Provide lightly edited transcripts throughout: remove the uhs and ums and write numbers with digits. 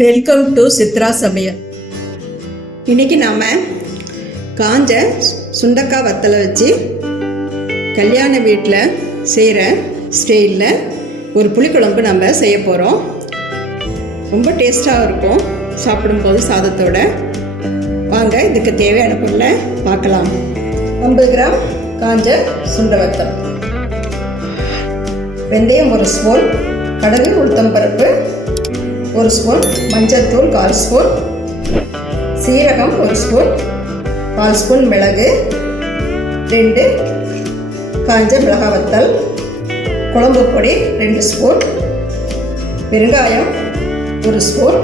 Welcome to Chitra சமையல். இன்றைக்கி நாம் காஞ்ச சுண்டக்காய் வத்தலை வச்சு கல்யாண வீட்டில் செய்கிற ஸ்டைலில் ஒரு புளிக்குழம்பு நம்ம செய்ய போகிறோம். ரொம்ப டேஸ்ட்டாக இருக்கும் சாப்பிடும்போது சாதத்தோடு. வாங்க இதுக்கு தேவையான பொருளை பார்க்கலாம். 50 கிராம் காஞ்ச சுண்டை வத்தல், வெந்தயம் 1 ஸ்பூன், கடுகு உளுத்தம்பருப்பு 1 ஸ்பூன், மஞ்சள்தூள் 1/4 ஸ்பூன், சீரகம் 1 ஸ்பூன், 1/4 ஸ்பூன் மிளகு, 2 காஞ்ச மிளகாய் வத்தல், குழம்பு பொடி 2 ஸ்பூன், பெருங்காயம் 1 ஸ்பூன்,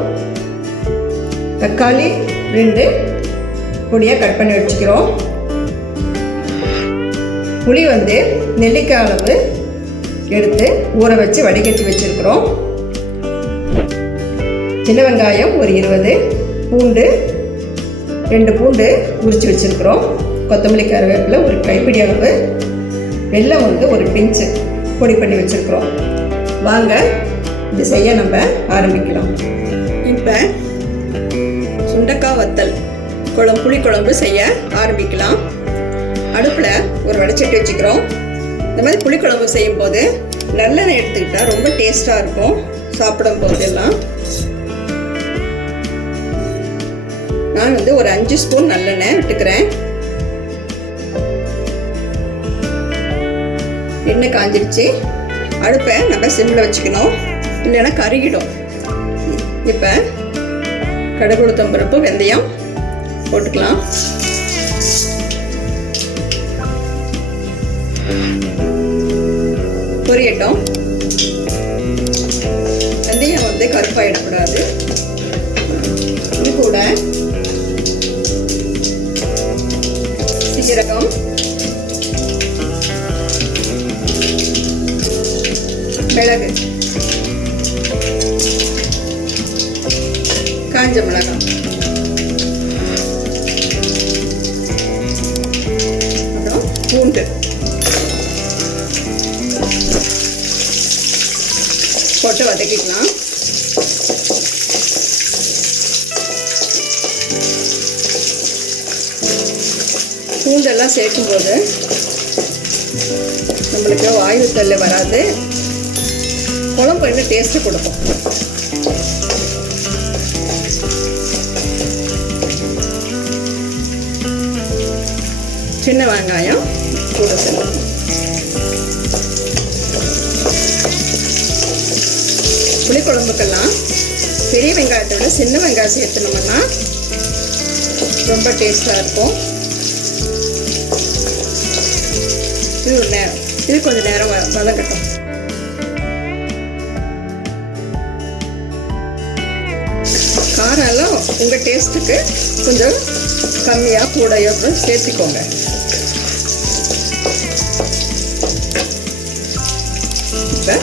தக்காளி 2 பொடியாக கட் பண்ணி வச்சுக்கிறோம். புளி நெல்லிக்காய் அளவு எடுத்து ஊற வச்சு வடிகட்டி வச்சுருக்கிறோம். சின்ன வெங்காயம் ஒரு 20, பூண்டு 2 பூண்டு உரித்து வச்சுருக்கிறோம். கொத்தமல்லி கருவேப்பிலை ஒரு கைப்பிடி அளவு, வெல்லம் ஒரு பிஞ்சு பொடி பண்ணி வச்சுருக்கிறோம். வாங்க இது செய்ய நம்ம ஆரம்பிக்கலாம். இப்போ சுண்டக்காய் வத்தல் புளிக்குழம்பு செய்ய ஆரம்பிக்கலாம். அடுப்பில் ஒரு வடைச்சட்டி வச்சுக்கிறோம். இந்த மாதிரி புளிக்குழம்பு செய்யும்போது நல்லெண்ணெய் எடுத்துக்கிட்டால் ரொம்ப டேஸ்ட்டாக இருக்கும் சாப்பிடும் போதெல்லாம். நான் ஒரு 5 ஸ்பூன் நல்லெண்ணெய் விட்டுக்கிறேன். எண்ணெய் காஞ்சிடுச்சு. அடுப்பை நம்ம சிம்மில் வச்சுக்கணும், இல்லைன்னா கருகிடும். இப்போ கடுகு உளுத்தம்பருப்பு வெந்தயம் போட்டுக்கலாம். பொரியட்டும். வெந்தயம் கருப்பாயிடக்கூடாது. இது கூட சீரகம், மிளகு, காஞ்ச மிளகாய், அப்புறம் பூண்டு போட்டு வதக்கிக்கலாம். பூண்டெல்லாம் சேர்க்கும்போது நம்மளுக்கு வாயு தொல்லை வராது, குழம்பு இன்னும் டேஸ்ட்டு கொடுக்கும். சின்ன வெங்காயம் கூட சேர்க்கணும். புளிக்குழம்புக்கெல்லாம் பெரிய வெங்காயத்தை விட சின்ன வெங்காயம் சேர்த்துனோம்னா ரொம்ப டேஸ்ட்டாக இருக்கும். இது கொஞ்சம் நேரம் வதக்கட்டும். காரம் எல்லாம் உங்கள் டேஸ்ட்டுக்கு கொஞ்சம் கம்மியாக கூடையோ சேர்த்துக்கோங்க. இப்போ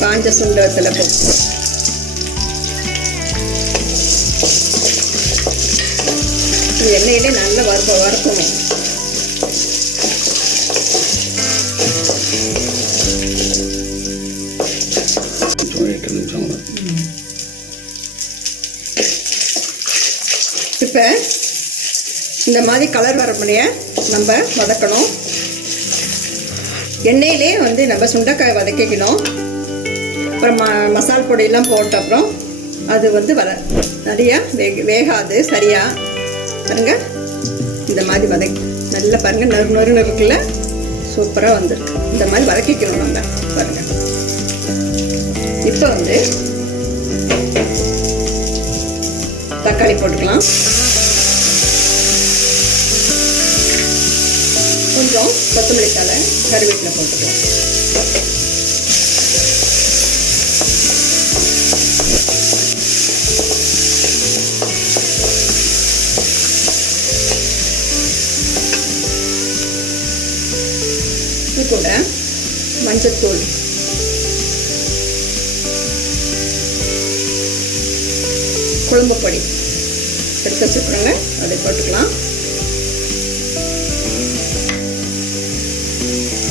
காஞ்ச சுண்டத்தில் போட்டு எண்ணெயிலே நல்லா வறுக்கணும். இப்போ இந்த மாதிரி கலர் வர முடிய நம்ம வதக்கணும். எண்ணெயிலே நம்ம சுண்டைக்காய் வதக்கிக்கணும். அப்புறம் மசால் பொடியெல்லாம் போட்ட அப்புறம் அது நிறையா வேகாது சரியா. பாருங்க, இந்த மாதிரி நல்லா பாருங்க, நறு இருக்குல்ல, சூப்பராக வந்துருக்கு. இந்த மாதிரி வதக்கிக்கணும் நம்ம. பாருங்க, இப்போ தக்காளி போட்டுக்கலாம். கொஞ்சம் கொத்தமல்லி தழை கருவேப்பிலை போட்டுக்கலாம். இது கூட மஞ்சத்தூள், குழம்பு பொடி எடுத்து வச்சுக்கிறோங்க, அதை போட்டுக்கலாம்.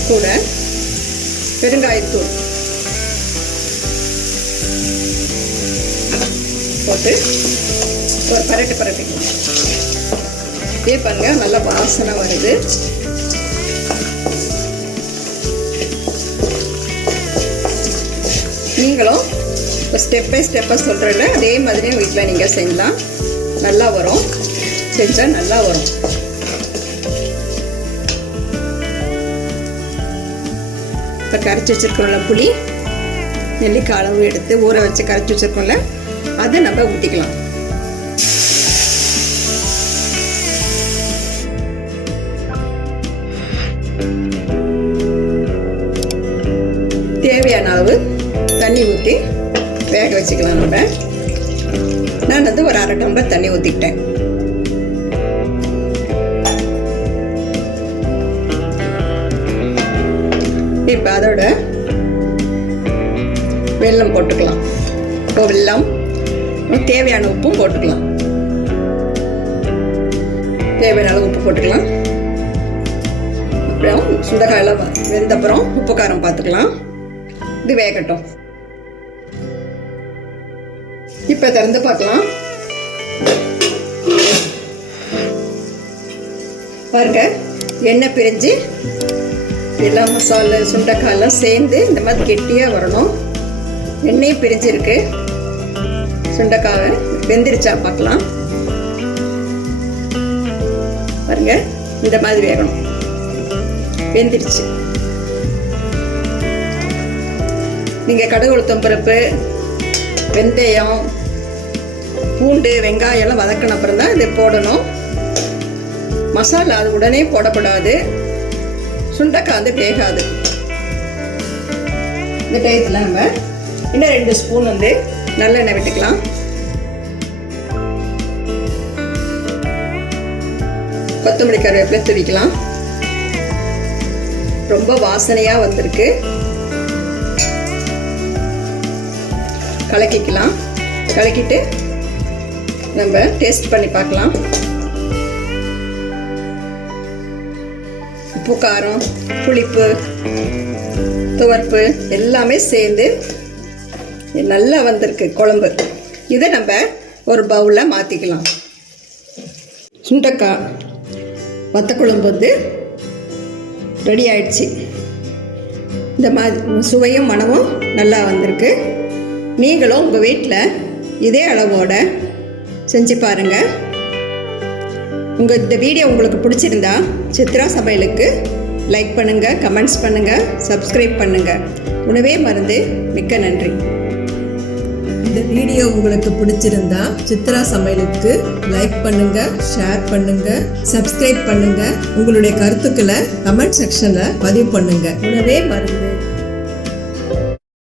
கூட பெருங்காயத்தூள், போட்டு ஒரு பரட்டிக்கலாம். இதே பாருங்க நல்லா வாசனை வருது. நீங்களும் ஸ்டெப் பை ஸ்டெப்பாக சொல்கிறேன்ல, அதே மாதிரி வீட்டில் நீங்கள் செய்யலாம். நல்லா வரும், செஞ்சால் நல்லா வரும். இப்போ கரைச்சி வச்சுருக்கோம்ல புளி, நெல்லிக்காய் அளவு எடுத்து ஊற வச்சு கரைச்சி வச்சுருக்கோம்ல, அதை நம்ம ஊற்றிக்கலாம். தேவையான அளவு தண்ணி ஊற்றி வேக வச்சுக்கலாம். நான் வந்து ஒரு 1/2 டம்ளர் தண்ணி ஊற்றிக்கிட்டேன். இப்போ அதோட வெல்லம் போட்டுக்கலாம். இப்போ வெல்லம், தேவையான உப்பும் போட்டுக்கலாம். தேவையான அளவு உப்பு போட்டுக்கலாம். அப்புறம் சுண்டைக்காயெல்லாம் வெந்தப்புறம் உப்பு காரம் பார்த்துக்கலாம். இது வேகட்டும். இப்போ திறந்து பார்க்கலாம். பாருங்க, எண்ணெய் பிரிஞ்சு எல்லா மசாலா சுண்டைக்காயெல்லாம் சேர்ந்து இந்த மாதிரி கெட்டியாக வரணும். எண்ணெயும் பிரிஞ்சிருக்கு. சுண்டைக்காய் வெந்திருச்சா பார்க்கலாம். பாருங்க, இந்த மாதிரி வேகணும். வெந்திருச்சு. நீங்கள் கடுகு உளுத்தம் பருப்பு, வெந்தயம், பூண்டு, வெங்காயம் எல்லாம் வதக்கின அப்புறம் தான் இதை போடணும். மசாலா அது உடனே போடக்கூடாது. சுண்டைக்காய் வந்து வேகாது. இந்த டயத்தில் நம்ம இன்னும் 2 ஸ்பூன் வந்து நல்லெண்ணெய் விட்டுக்கலாம். கொத்தமல்லி கருவேப்பிலை தூவிக்கலாம். ரொம்ப வாசனையாக வந்திருக்கு. கலக்கிக்கலாம். கலக்கிட்டு நம்ம டேஸ்ட் பண்ணி பார்க்கலாம். உப்பு, காரம், புளிப்பு, துவர்ப்பு எல்லாமே சேர்ந்து நல்லா வந்திருக்கு குழம்பு. இதை நம்ம ஒரு பவுலில் மாற்றிக்கலாம். சுண்டைக்காய் வத்த குழம்பு வந்து ரெடி ஆயிடுச்சு. இந்த மாதிரி சுவையும் மணமும் நல்லா வந்திருக்கு. நீங்களும் உங்கள் வீட்டில் இதே அளவோட செஞ்சு பாருங்கள். இந்த வீடியோ உங்களுக்கு பிடிச்சிருந்தா சித்ரா சமையலுக்கு லைக் பண்ணுங்கள், கமெண்ட்ஸ் பண்ணுங்கள், சப்ஸ்கிரைப் பண்ணுங்கள். உணவே மருந்து. மிக்க நன்றி. இந்த வீடியோ உங்களுக்கு பிடிச்சிருந்தா சித்ரா சமையலுக்கு லைக் பண்ணுங்க, ஷேர் பண்ணுங்க, சப்ஸ்கிரைப் பண்ணுங்க. உங்களுடைய கருத்துக்களை கமெண்ட் செக்ஷன்ல பதிவு பண்ணுங்க. உணவே மருந்து.